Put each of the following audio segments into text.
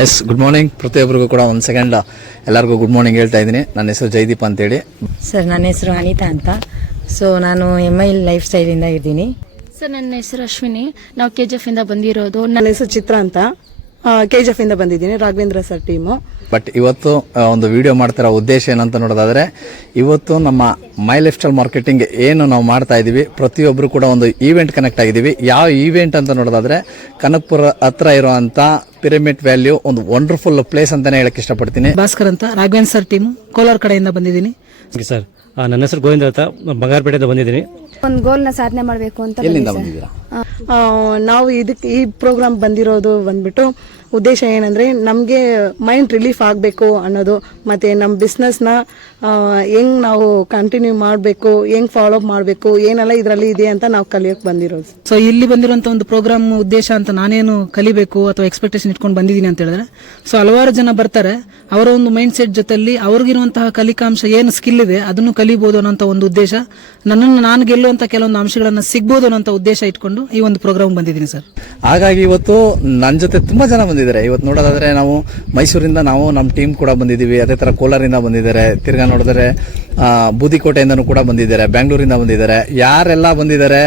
S, good morning ಪ್ರತಿಯೊಬ್ಬರಿಗೂ ಕೂಡ ಒಂದು ಸೆಕೆಂಡ್ ಎಲ್ಲರಿಗೂ ಗುಡ್ ಮಾರ್ನಿಂಗ್ ಹೇಳ್ತಾ ಇದ್ದೀನಿ. ನನ್ನ ಹೆಸರು ಜೈದೀಪ್ ಅಂತೇಳಿ. ಸರ್, ನನ್ನ ಹೆಸರು ಅನಿತಾ ಅಂತ. ಸೊ ನಾನು MIL ಲೈಫ್ ಸ್ಟೈಲಿಂದ ಇದ್ದೀನಿ. ಸರ್, ನನ್ನ ಹೆಸರು ಅಶ್ವಿನಿ. ನಾವು KGF ಇಂದ ಬಂದಿರೋದು. ನನ್ನ ಹೆಸರು ಚಿತ್ರ ಅಂತ. KGF ಇಂದ ಬಂದಿದ್ದೀನಿ, ರಾಘವೇಂದ್ರ ಸರ್ ಟೀಮು. ಬಟ್ ಇವತ್ತು ಒಂದು ವಿಡಿಯೋ ಮಾಡ್ತಿರೋ ಉದ್ದೇಶ ಏನಂತ ನೋಡೋದಾದ್ರೆ, ಇವತ್ತು ನಮ್ಮ ಮೈ ಲೈಫ್ ಸ್ಟೈಲ್ ಮಾರ್ಕೆಟಿಂಗ್ ಏನು ನಾವು ಮಾಡ್ತಾ ಇದೀವಿ, ಪ್ರತಿಯೊಬ್ಬರು ಕೂಡ ಒಂದು ಈವೆಂಟ್ ಕನೆಕ್ಟ್ ಆಗಿದ್ದೀವಿ. ಯಾವ ಈವೆಂಟ್ ಅಂತ ನೋಡೋದಾದ್ರೆ, ಕನಕಪುರ ಹತ್ರ ಇರುವಂತ ಪಿರಮಿಡ್ ವ್ಯಾಲ್ಯೂ ಒಂದು ವಂಡರ್ಫುಲ್ ಪ್ಲೇಸ್ ಅಂತಾನೆ ಹೇಳಕ್ ಇಷ್ಟಪಡ್ತೀನಿ. ಭಾಸ್ಕರ್ ಅಂತ, ರಾಘವೇಂದ್ರ ಸರ್ ಟೀಮು, ಕೋಲಾರ ಕಡೆಯಿಂದ ಬಂದಿದ್ದೀನಿ. ಸರ್, ನನ್ನ ಹೆಸರು ಗೋವಿಂದ ಅಂತ, ಬಂಗಾರಪೇಟೆಯಿಂದ ಬಂದಿದ್ದೀನಿ. ಒಂದು ಗೋಲ್ನ ಸಾಧನೆ ಮಾಡಬೇಕು ಅಂತ. ಎಲ್ಲಿಂದ ಬಂದಿದ್ದೀರಾ? ನಾವು ಈ ಪ್ರೋಗ್ರಾಮ್ ಬಂದಿರೋದು ಬಂದ್ಬಿಟ್ಟು ಉದ್ದೇಶ ಏನಂದ್ರೆ, ನಮಗೆ ಮೈಂಡ್ ರಿಲೀಫ್ ಆಗಬೇಕು ಅನ್ನೋದು, ಮತ್ತೆ ನಮ್ಮ ಬಿಸ್ನೆಸ್ನ ಹೆಂಗ್ ನಾವು ಕಂಟಿನ್ಯೂ ಮಾಡಬೇಕು, ಹೆಂಗ್ ಫಾಲೋ ಅಪ್ ಮಾಡಬೇಕು, ಏನೆಲ್ಲ ಇದರಲ್ಲಿ ಇದೆ ಅಂತ ನಾವು ಕಲಿಯೋಕೆ ಬಂದಿರೋದು. ಸೊ ಇಲ್ಲಿ ಬಂದಿರುವಂತ ಒಂದು ಪ್ರೋಗ್ರಾಮ್ ಉದ್ದೇಶ ಅಂತ ನಾನೇನು ಕಲಿಬೇಕು ಅಥವಾ ಎಕ್ಸ್ಪೆಕ್ಟೇಷನ್ ಇಟ್ಕೊಂಡು ಬಂದಿದ್ದೀನಿ ಅಂತ ಹೇಳಿದ್ರೆ, ಸೊ ಹಲವಾರು ಜನ ಬರ್ತಾರೆ, ಅವರ ಒಂದು ಮೈಂಡ್ ಸೆಟ್ ಜೊತೆಲಿ ಅವ್ರಿಗಿರುವಂತಹ ಕಲಿಕಾಂಶ ಏನು ಸ್ಕಿಲ್ ಇದೆ ಅದನ್ನು ಕಲಿಬಹುದು ಅನ್ನೋಂಥ ಒಂದು ಉದ್ದೇಶ, ನನ್ನನ್ನು ನಾನು ಗೆಲ್ಲುವಂತ ಕೆಲವೊಂದು ಅಂಶಗಳನ್ನ ಸಿಗ್ಬೋದು ಅನ್ನೋಂಥ ಉದ್ದೇಶ ಇಟ್ಕೊಂಡು ಈ ಒಂದು ಪ್ರೋಗ್ರಾಮ್ ಬಂದಿದ್ದೀನಿ ಸರ್. ಹಾಗಾಗಿ ಇವತ್ತು ನನ್ನ ಜೊತೆ ತುಂಬಾ ಜನ ಬಂದಿದ್ದಾರೆ. ಇವತ್ತು ನೋಡೋದಾದ್ರೆ, ನಾವು ಮೈಸೂರಿಂದ ನಮ್ಮ ಟೀಮ್ ಕೂಡ ಬಂದಿದ್ದೀವಿ. ಅದೇ ತರ ಕೋಲಾರಿಂದ ಬಂದಿದ್ದಾರೆ. ತಿರ್ಗಾ ನೋಡಿದ್ರೆ ಬೂದಿಕೋಟೆಯಿಂದನೂ ಕೂಡ ಬಂದಿದ್ದಾರೆ, ಬೆಂಗಳೂರಿಂದ ಬಂದಿದ್ದಾರೆ. ಯಾರೆಲ್ಲ ಬಂದಿದ್ದಾರೆ,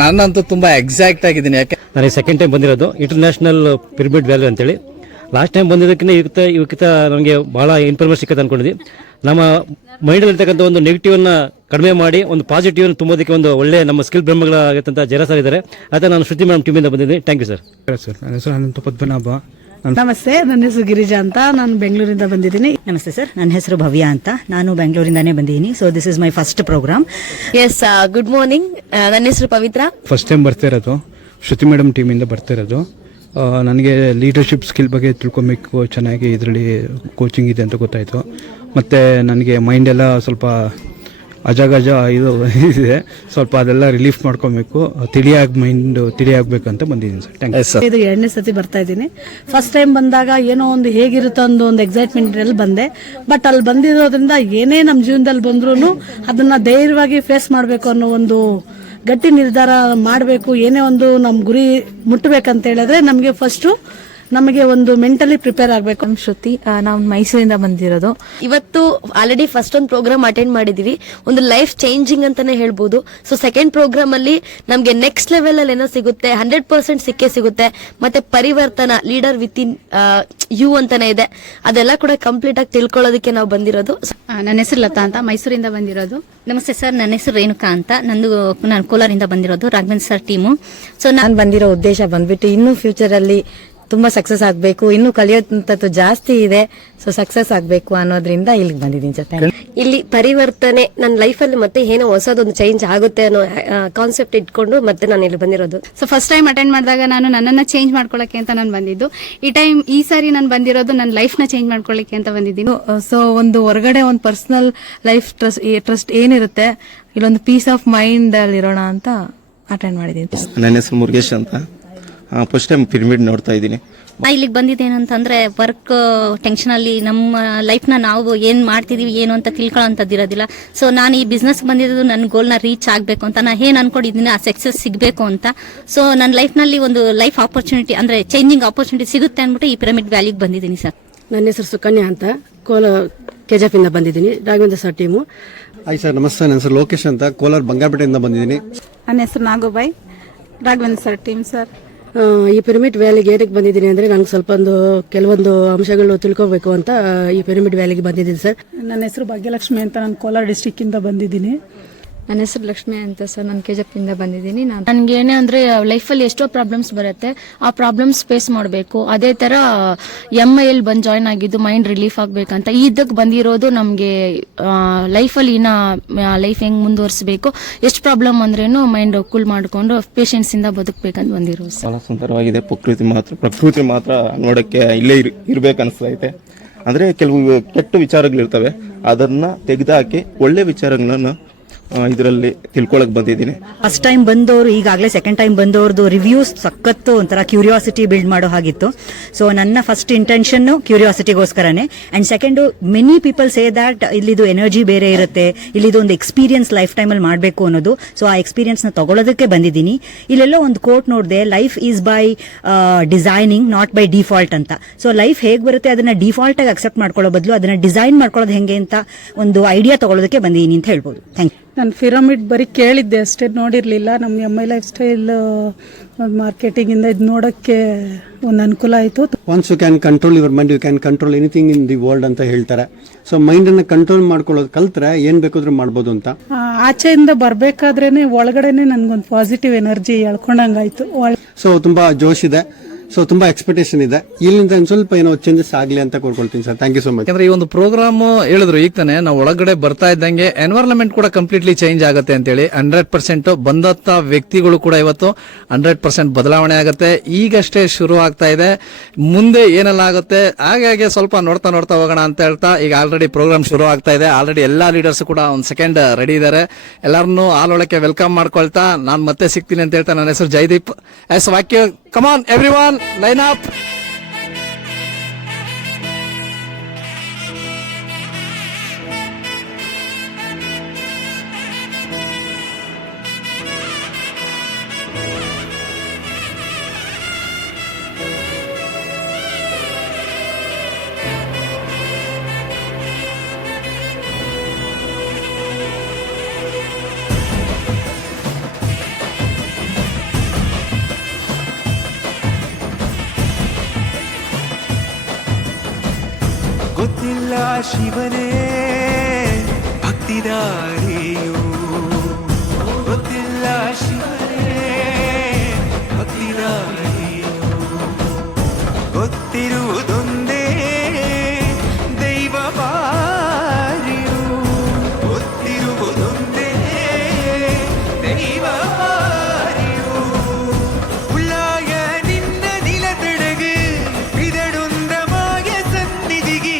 ನಾನಂತೂ ತುಂಬಾ ಎಕ್ಸಾಕ್ಟ್ ಆಗಿದ್ದೀನಿ. ಯಾಕೆ ನಾನು ಸೆಕೆಂಡ್ ಟೈಮ್ ಬಂದಿರೋದು ಇಂಟರ್ನ್ಯಾಷನಲ್ ಪಿರಮಿಡ್ ವ್ಯಾಲ್ಯೂ ಅಂತೇಳಿ. ಲಾಸ್ಟ್ ಟೈಮ್ ಬಂದಿದ್ದಕ್ಕಿಂತ ಇವಕ್ಕಿಂತ ನನಗೆ ಬಹಳ ಇನ್ಫಾರ್ಮೇಷನ್ ಸಿಕ್ಕತ್ತೆ ಅನ್ಕೊಂಡಿದ್ವಿ. ನಮ್ಮ ಮೈಂಡ್ ಇರ್ತಕ್ಕಂಥ ಒಂದು ನೆಗೆಟಿವ್ ಅನ್ನ ಕಡಿಮೆ ಮಾಡಿ ಒಂದು ಪಾಸಿಟಿವ್ ತುಂಬೋದಕ್ಕೆ ಒಂದು ಒಳ್ಳೆ ನಮ್ಮ ಸ್ಕಿಲ್ ಬ್ರಹ್ಮಗಳಾಗತ್ತಂತ ಜರ ಸರ್ ಇದ್ದಾರೆ. ಆಯ್ತಾ, ನಾನು ಶ್ರುತಿ ಮೇಡಮ್ ಟೀಮಿಂದ ಬಂದಿದ್ದೀನಿ. Thank you sir. ಸರ್, ನನ್ನ ಹೆಸರು ಅನಂತ ಪದ್ಮನಾಭ. ನಮಸ್ತೆ, ನನ್ನ ಹೆಸರು ಗಿರಿಜಾ ಅಂತ, ನಾನು ಬೆಂಗಳೂರಿಂದ ಬಂದಿದ್ದೀನಿ. ನಮಸ್ತೆ ಸರ್, ನನ್ನ ಹೆಸರು ಭವ್ಯ ಅಂತ, ನಾನು ಬೆಂಗಳೂರಿಂದಾನೇ ಬಂದಿದ್ದೀನಿ. So this is my first program. Yes, good morning. ನನ್ನ ಹೆಸರು ಪವಿತ್ರ. ಫಸ್ಟ್ ಟೈಮ್ ಬರ್ತಾ ಇರೋದು, ಶ್ರುತಿ ಮೇಡಮ್ ಟೀಮಿಂದ ಬರ್ತಾ ಇರೋದು. ನನಗೆ ಲೀಡರ್ಶಿಪ್ ಸ್ಕಿಲ್ ಬಗ್ಗೆ ತಿಳ್ಕೊಬೇಕು, ಚೆನ್ನಾಗಿ ಇದರಲ್ಲಿ ಕೋಚಿಂಗ್ ಇದೆ ಅಂತ ಗೊತ್ತಾಯಿತು. ಮತ್ತು ನನಗೆ ಮೈಂಡ್ ಎಲ್ಲ ಸ್ವಲ್ಪ ಅಜಾಗಜ ಇದೆ, ಸ್ವಲ್ಪ ಅದೆಲ್ಲ ರಿಲೀಫ್ ಮಾಡ್ಕೊಬೇಕು, ಮೈಂಡ್ ತಿಳಿಯಾಗಬೇಕಂತ ಬಂದಿದ್ದೀನಿ ಸರ್. Thank you. ಇದು 2ನೇ ಸತಿ ಬರ್ತಾ ಇದ್ದೀನಿ. ಫಸ್ಟ್ ಟೈಮ್ ಬಂದಾಗ ಏನೋ ಒಂದು ಹೇಗಿರುತ್ತೆ ಒಂದು ಎಕ್ಸೈಟ್ಮೆಂಟ್ ಅಲ್ಲಿ ಬಂದೆ. ಬಟ್ ಅಲ್ಲಿ ಬಂದಿರೋದ್ರಿಂದ ಏನೇ ನಮ್ಮ ಜೀವನದಲ್ಲಿ ಬಂದ್ರೂ ಅದನ್ನ ಧೈರ್ಯವಾಗಿ ಫೇಸ್ ಮಾಡಬೇಕು ಅನ್ನೋ ಒಂದು ಗಟ್ಟಿ ನಿರ್ಧಾರ ಮಾಡಬೇಕು. ಏನೇ ಒಂದು ನಮ್ಮ ಗುರಿ ಮುಟ್ಟಬೇಕಂತ ಹೇಳಿದ್ರೆ ನಮಗೆ ಒಂದು ಮೆಂಟಲಿ ಪ್ರಿಪೇರ್ ಆಗಬೇಕು. ಶ್ರುತಿ, ನಾವು ಮೈಸೂರಿಂದ ಬಂದಿರೋದು. ಇವತ್ತು ಆಲ್ರೆಡಿ ಫಸ್ಟ್ ಒಂದು ಪ್ರೋಗ್ರಾಮ್ ಅಟೆಂಡ್ ಮಾಡಿದೀವಿ, ಒಂದು ಲೈಫ್ ಚೇಂಜಿಂಗ್ ಅಂತಾನೆ ಹೇಳ್ಬೋದು. ಸೊ ಸೆಕೆಂಡ್ ಪ್ರೋಗ್ರಾಮ್ ಅಲ್ಲಿ ನಮ್ಗೆ ನೆಕ್ಸ್ಟ್ ಲೆವೆಲ್ ಅಲ್ಲಿ ಏನೋ ಸಿಗುತ್ತೆ, 100% ಸಿಕ್ಕೇ ಸಿಗುತ್ತೆ. ಮತ್ತೆ ಪರಿವರ್ತನ ಲೀಡರ್ ವಿತ್ ಇನ್ ಯು ಅಂತಾನೆ ಇದೆ, ಅದೆಲ್ಲ ಕೂಡ ಕಂಪ್ಲೀಟ್ ಆಗಿ ತಿಳ್ಕೊಳ್ಳೋದಕ್ಕೆ ನಾವು ಬಂದಿರೋದು. ನನ್ನ ಹೆಸರು ಲತಾ ಅಂತ, ಮೈಸೂರಿಂದ ಬಂದಿರೋದು. ನಮಸ್ತೆ ಸರ್, ನನ್ನ ಹೆಸರು ರೇಣುಕಾ ಅಂತ, ನಾನು ಕೋಲಾರಿಂದ ಬಂದಿರೋದು, ರಾಘವೇಂದ್ರ ಸರ್ ಟೀಮು. ಸೊ ನಾನು ಬಂದಿರೋ ಉದ್ದೇಶ ಬಂದ್ಬಿಟ್ಟು ಇನ್ನೂ ಫ್ಯೂಚರ್ ಅಲ್ಲಿ ತುಂಬಾ ಸಕ್ಸಸ್ ಆಗಬೇಕು, ಇನ್ನೂ ಕಲಿಯೋಂಥದ್ದು ಜಾಸ್ತಿ ಇದೆ. ಸೊ ಸಕ್ಸಸ್ ಆಗಬೇಕು ಅನ್ನೋದ್ರಿಂದ ಇಲ್ಲಿಗೆ ಬಂದಿದ್ದೀನಿ ಜೊತೆ. ಇಲ್ಲಿ ಪರಿವರ್ತನೆ ನನ್ನ ಲೈಫಲ್ಲಿ ಮತ್ತೆ ಏನೋ ಹೊಸದೊಂದು ಚೇಂಜ್ ಆಗುತ್ತೆ ಅನ್ನೋ ಕಾನ್ಸೆಪ್ಟ್ ಇಟ್ಕೊಂಡು ಮತ್ತೆ ನಾನು ಇಲ್ಲಿ ಬಂದಿರೋದು. ಸೊ ಫಸ್ಟ್ ಟೈಮ್ ಅಟೆಂಡ್ ಮಾಡಿದಾಗ ನಾನು ನನ್ನನ್ನ ಚೇಂಜ್ ಮಾಡ್ಕೊಳ್ಳಕ್ಕೆ ಅಂತ ನಾನು ಬಂದಿದ್ದು. ಈ ಸಾರಿ ನಾನು ಬಂದಿರೋದು ನನ್ನ ಲೈಫ್ ನ ಚೇಂಜ್ ಮಾಡ್ಕೊಳ್ಳಿಕ್ಕೆ ಅಂತ ಬಂದಿದ್ದೀನಿ. ಸೊ ಒಂದು ಹೊರಗಡೆ ಒಂದು ಪರ್ಸನಲ್ ಲೈಫ್ ಟ್ರಸ್ಟ್ ಏನಿರುತ್ತೆ, ಇಲ್ಲೊಂದು ಪೀಸ್ ಆಫ್ ಮೈಂಡ್ ಅಲ್ಲಿ ಇರೋಣ ಅಂತ ಅಟೆಂಡ್ ಮಾಡಿದ್ದೀನಿ. ನನ್ನ ಹೆಸರು ಮುರುಗೇಶ್ ಅಂತ, ಫಸ್ಟ್ ಟೈಮ್ ಪಿರಮಿಡ್ ನೋಡ್ತಾ ಇದ್ದೀನಿ. ನಾ ಇಲ್ಲಿಗೆ ಬಂದಿದ್ದೇನಂತಂದ್ರೆ, ವರ್ಕ್ ಟೆನ್ಷನ್ ಅಲ್ಲಿ ನಮ್ಮ ಲೈಫ್ ನ ನಾವು ಏನ್ ಮಾಡ್ತಿದೀವಿ ಏನು ಅಂತ ತಿಳ್ಕೊಳ್ಳೋಂಥದ್ದಿರೋದಿಲ್ಲ. ಸೊ ನಾನು ಈ ಬಿಸ್ನೆಸ್ ಬಂದಿರೋದು ನನ್ನ ಗೋಲ್ನ ರೀಚ್ ಆಗ್ಬೇಕು ಅಂತ, ನಾನು ಏನ್ ಅನ್ಕೊಂಡಿದ್ದೀನಿ ಆ ಸಕ್ಸಸ್ ಸಿಗಬೇಕು ಅಂತ. ಸೊ ನನ್ನ ಲೈಫ್ ನಲ್ಲಿ ಒಂದು ಲೈಫ್ ಆಪರ್ಚುನಿಟಿ ಅಂದ್ರೆ ಚೇಂಜಿಂಗ್ ಆಪರ್ಚುನಿಟಿ ಸಿಗುತ್ತೆ ಅಂದ್ಬಿಟ್ಟು ಈ ಪಿರಮಿಡ್ ವ್ಯಾಲಿಗೆ ಬಂದಿದ್ದೀನಿ ಸರ್. ನನ್ನ ಹೆಸರು ಸುಕನ್ಯಾ ಅಂತ, KGF ಇಂದ ಬಂದಿದ್ದೀನಿ, Raghavendra sir team. Hi sir, ನಮಸ್ತೆ. ನನ್ನ ಹೆಸರು ಲೋಕೇಶ್ ಅಂತ, ಕೋಲಾರ ಬಂಗಾರಪೇಟೆಯಿಂದ ಬಂದಿದ್ದೀನಿ. ನನ್ನ ಹೆಸರು ನಾಗೋಬಾಯ್, ರಾಘವೇಂದ್ರ ಸರ್ ಟೀಮ್ ಸರ್. ಈ ಪಿರಮಿಡ್ ವ್ಯಾಲಿಗೆ ಏನಕ್ಕೆ ಬಂದಿದ್ದೀನಿ ಅಂದ್ರೆ, ನನಗೆ ಸ್ವಲ್ಪ ಕೆಲವೊಂದು ಅಂಶಗಳು ತಿಳ್ಕೋಬೇಕು ಅಂತ ಈ ಪಿರಮಿಡ್ ವ್ಯಾಲಿಗೆ ಬಂದಿದ್ದೀನಿ ಸರ್. ನನ್ನ ಹೆಸರು ಭಾಗ್ಯಲಕ್ಷ್ಮಿ ಅಂತ, ನಾನು ಕೋಲಾರ ಡಿಸ್ಟಿಕ್ ಇಂದ ಬಂದಿದ್ದೀನಿ. ನನ್ನ ಹೆಸರು ಲಕ್ಷ್ಮಿ ಅಂತ ಸರ್, ನಾನು KGF ಇಂದ ಬಂದಿದ್ದೀನಿ. ನನ್ಗೆ ಏನೇ ಅಂದ್ರೆ ಲೈಫಲ್ಲಿ ಎಷ್ಟೋ ಪ್ರಾಬ್ಲಮ್ಸ್ ಬರುತ್ತೆ, ಆ ಪ್ರಾಬ್ಲಮ್ಸ್ ಫೇಸ್ ಮಾಡಬೇಕು. ಅದೇ ತರ MIL ಬಂದು ಜಾಯ್ನ್ ಆಗಿದ್ದು ಮೈಂಡ್ ರಿಲೀಫ್ ಆಗ್ಬೇಕಂತ. ಇದಕ್ಕೆ ಬಂದಿರೋದು ನಮ್ಗೆ ಲೈಫಲ್ಲಿ ಇನ್ನ ಲೈಫ್ ಹೆಂಗ್ ಮುಂದುವರಿಸಬೇಕು, ಎಷ್ಟು ಪ್ರಾಬ್ಲಮ್ ಅಂದ್ರೇನು ಮೈಂಡ್ ಕೂಲ್ ಮಾಡ್ಕೊಂಡು ಪೇಷನ್ಸ್ ಇಂದ ಬದುಕಬೇಕಂತ ಬಂದಿರೋದು. ಬಹಳ ಸುಂದರವಾಗಿದೆ. ಪ್ರಕೃತಿ ಮಾತ್ರ ನೋಡಕ್ಕೆ ಇಲ್ಲೇ ಇರ್ಬೇಕನ್ಸ್ತೈತೆ. ಅಂದ್ರೆ ಕೆಲವು ಕೆಟ್ಟ ವಿಚಾರಗಳಿರ್ತವೆ, ಅದನ್ನ ತೆಗೆದುಹಾಕಿ ಒಳ್ಳೆ ವಿಚಾರಗಳನ್ನ ಇದರಲ್ಲಿ ತಿಳ್ಕೊಳಕ್ ಬಂದಿದ್ದೀನಿ. ಫಸ್ಟ್ ಟೈಮ್ ಬಂದವರು ಈಗಾಗಲೇ ಸೆಕೆಂಡ್ ಟೈಮ್ ಬಂದವ್ರದ್ದು ರಿವ್ಯೂಸ್ ಸಖತ್ತು ಒಂಥರ ಕ್ಯೂರಿಯಾಸಿಟಿ ಬಿಲ್ಡ್ ಮಾಡೋ ಹಾಗಿತ್ತು. ಸೊ ನನ್ನ ಫಸ್ಟ್ ಇಂಟೆನ್ಷನ್ ಕ್ಯೂರಿಯಾಸಿಟಿಗೋಸ್ಕರನೇ, and second many people say that ಇಲ್ಲಿದು ಎನರ್ಜಿ ಬೇರೆ ಇರುತ್ತೆ, ಇಲ್ಲಿದು ಒಂದು ಎಕ್ಸ್ಪೀರಿಯನ್ಸ್ ಲೈಫ್ ಟೈಮಲ್ಲಿ ಮಾಡಬೇಕು ಅನ್ನೋದು. ಸೊ ಆ ಎಕ್ಸ್ಪೀರಿಯನ್ಸ್ ನ ತಗೊಳ್ಳೋದಕ್ಕೆ ಬಂದಿದ್ದೀನಿ. ಇಲ್ಲೆಲ್ಲೋ ಒಂದು ಕೋಟ್ ನೋಡಿದೆ, life is by designing not by default ಅಂತ. ಸೊ ಲೈಫ್ ಹೇಗೆ ಬರುತ್ತೆ ಅದನ್ನ ಡಿಫಾಲ್ಟ್ ಆಗಿ ಅಕ್ಸೆಪ್ಟ್ ಮಾಡ್ಕೊಳ್ಳೋ ಬದಲು ಅದನ್ನ ಡಿಸೈನ್ ಮಾಡ್ಕೊಳ್ಳೋದು ಹೆಂಗೆ ಅಂತ ಒಂದು ಐಡಿಯಾ ತಗೊಳ್ಳೋದಕ್ಕೆ ಬಂದಿದ್ದೀನಿ ಅಂತ ಹೇಳ್ಬೋದು. Thank you. ನಾನು ಪಿರಮಿಡ್ ಬರೀ ಕೇಳಿದ್ದೆ ಅಷ್ಟೇ, ನೋಡಿರಲಿಲ್ಲ. ನಮ್ಮ MI ಲೈಫ್ ಸ್ಟೈಲ್ ಮಾರ್ಕೆಟಿಂಗಿಂದ ಇದು ನೋಡೋಕ್ಕೆ ಒಂದು ಅನುಕೂಲ ಆಯಿತು. Once you can control your mind, you can control anything in the world ಅಂತ ಹೇಳ್ತಾರೆ. ಸೊ ಮೈಂಡನ್ನು ಕಂಟ್ರೋಲ್ ಮಾಡ್ಕೊಳ್ಳೋದು ಕಲ್ತ್ರೆ ಏನು ಬೇಕಾದ್ರೂ ಮಾಡ್ಬೋದು ಅಂತ. ಆಚೆಯಿಂದ ಬರಬೇಕಾದ್ರೇನೆ ಒಳಗಡೆನೆ ನನಗೊಂದು ಪಾಸಿಟಿವ್ ಎನರ್ಜಿ ಎಳ್ಕೊಂಡಂಗಾಯ್ತು. ಸೊ ತುಂಬಾ ಜೋಶ್ ಇದೆ, ಸೊ ತುಂಬಾ ಎಕ್ಸ್ಪೆಕ್ಟೇಷನ್ ಇದೆ. ಇಲ್ಲಿಂದ ಸ್ವಲ್ಪ ಏನೋ ಚೇಂಜಸ್ ಆಗಲಿ ಅಂತ ಕೋರ್ಕೊಳ್ತೀನಿ sir. Thank you so much. ಯಾಕಂದ್ರೆ ಈ ಒಂದು ಪ್ರೋಗ್ರಾಮ್ ಹೇಳಿದ್ರು ಈಗ ತಾನೆ, ನಾವು ಒಳಗಡೆ ಬರ್ತಾ ಇದ್ದಂಗೆ ಎನ್ವೈರನ್ಮೆಂಟ್ ಕೂಡ ಕಂಪ್ಲೀಟ್ಲಿ ಚೇಂಜ್ ಆಗುತ್ತೆ ಅಂತೇಳಿ 100% ಬಂದಂತ ವ್ಯಕ್ತಿಗಳು ಕೂಡ ಇವತ್ತು 100% ಬದಲಾವಣೆ ಆಗುತ್ತೆ. ಈಗಷ್ಟೇ ಶುರು ಆಗ್ತಾ ಇದೆ, ಮುಂದೆ ಏನೆಲ್ಲ ಆಗುತ್ತೆ ಹಾಗೆ ಸ್ವಲ್ಪ ನೋಡ್ತಾ ಹೋಗೋಣ ಅಂತ ಹೇಳ್ತಾ ಈಗ ಆಲ್ರೆಡಿ ಪ್ರೋಗ್ರಾಮ್ ಶುರು ಆಗ್ತಾ ಇದೆ. ಆಲ್ರೆಡಿ ಎಲ್ಲಾ ಲೀಡರ್ಸ್ ಕೂಡ ಒಂದು ಸೆಕೆಂಡ್ ರೆಡಿ ಇದ್ದಾರೆ. ಎಲ್ಲರನ್ನೂ ಆಲೊಳಕ್ಕೆ ವೆಲ್ಕಮ್ ಮಾಡ್ಕೊಳ್ತಾ ನಾನು ಮತ್ತೆ ಸಿಗ್ತೀನಿ ಅಂತ ಹೇಳ್ತಾ, ನನ್ನ ಹೆಸರು ಜೈದೀಪ್ ಎಸ್ ವಾಕ್ಯ. ಕಮಾನ್ ಎವ್ರಿವನ್, ಲೈನ್ ಅಪ್. ಗೊತ್ತಿಲ್ಲ ಶಿವನೇ ಭಕ್ತಿದಾರಿಯು, ಗೊತ್ತಿಲ್ಲ ಶಿವನೇ ಭಕ್ತಿದಾರಿಯು, ಗೊತ್ತಿರುವುದೊಂದೇ ದೈವ ಬಾರಿಯು, ಗೊತ್ತಿರುವುದೊಂದೇ ದೈವ ಬಾರಿಯು. ಉಳ್ಳಾಯ ನಿನ್ನ ನಿಲತಡೆಗೆ ಬಿದಡುಂದ ಮಾಯ ಸನ್ನಿಧಿಗೆ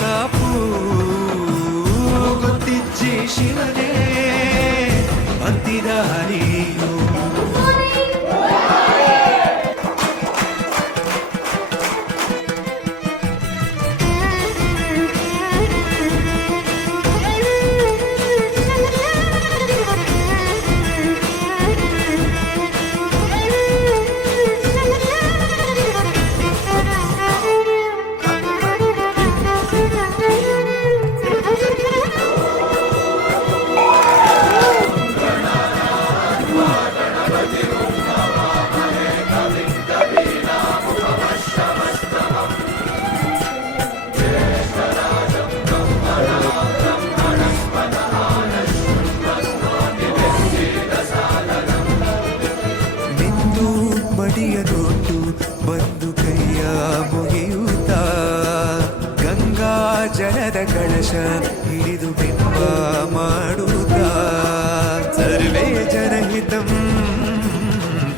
ಕಾಪು, ಗೊತ್ತಿಚ್ಚಿ ಶಿವನೇ ಭಕ್ತಿದಾರಿಯು. ನಿಂದು ಮಡಿಯ ದೊಡ್ಡು ಬಂದು ಕೈಯ ಮುಗಿಯುತ್ತ, ಗಂಗಾ ಜಲದ ಕಳಶ ಹಿಡಿದು ಬಿಂಬ ಮಾಡುತ್ತ, ಸರ್ವೇ ಜನಹಿತಂ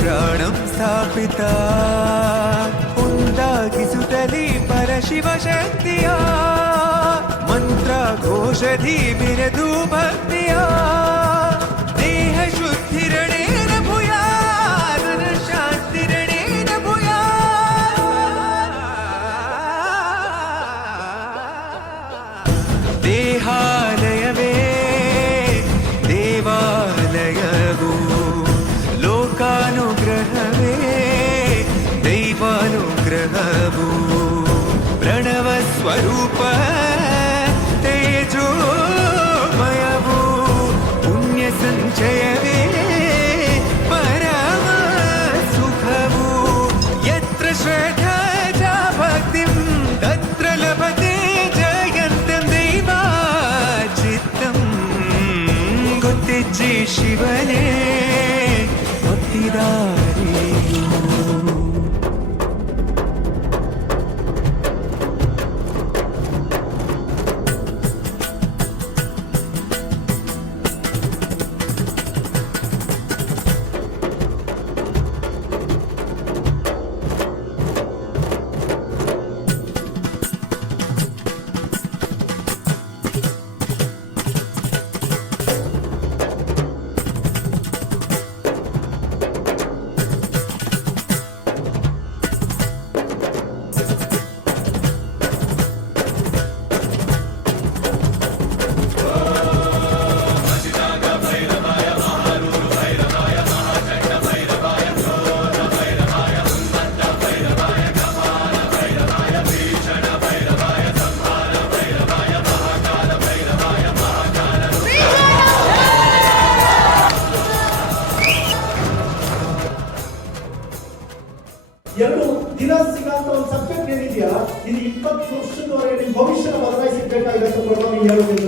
ಪ್ರಾಣಂ ಸ್ಥಾಪಿತ, ಒಂದಾಗಿಸುತ್ತಲಿ ಪರಶಿವ ಶಕ್ತಿಯ ಮಂತ್ರ ಘೋಷಧಿ ಬಿರದು ಭಕ್ತಿಯ, ದೇಹ ಶುದ್ಧಿರಣೇನ ಭೂಯಾ ಶಾಂತಿರಣೇನ ಭೂಯಾ. ದೇಹಾಲಯವೇ ದೇವಾಲಯವು, ಲೋಕಾನುಗ್ರಹವೇ ದೈವಾನುಗ್ರಹವು, ಪ್ರಣವ ಸ್ವರೂಪ ತೇಜೋಮಯವು, ಆಗಸ್ಟ್ ಪ್ರೋಗ್ರಾಮ್ ಹೇಳೋದಿಲ್ಲ.